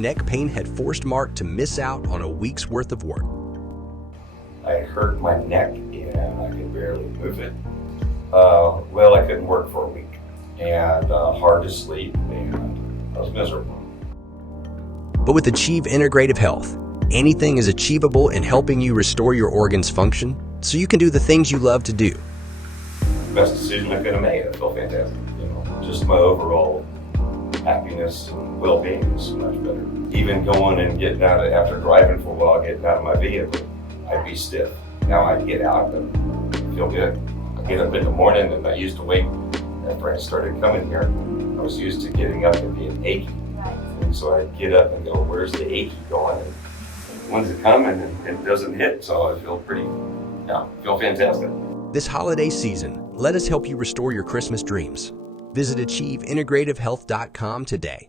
Neck pain had forced Mark to miss out on a week's worth of work. I hurt my neck and I could barely move it. Well, I couldn't work for a week and hard to sleep, and I was miserable. But with Achieve Integrative Health, anything is achievable in helping you restore your organs' function so you can do the things you love to do. Best decision I could have made. I feel fantastic. Just my overall happiness and well-being is much better. Even going and getting out after driving for a while, getting out of my vehicle, I'd be stiff. Now I get out and feel good. I get up in the morning, and I used to wait after I started coming here. I was used to getting up and being achy. And so I'd get up and go, where's the achy going? And when's it coming? And it doesn't hit, so I feel feel fantastic. This holiday season, let us help you restore your Christmas dreams. Visit AchieveIntegrativeHealth.com today.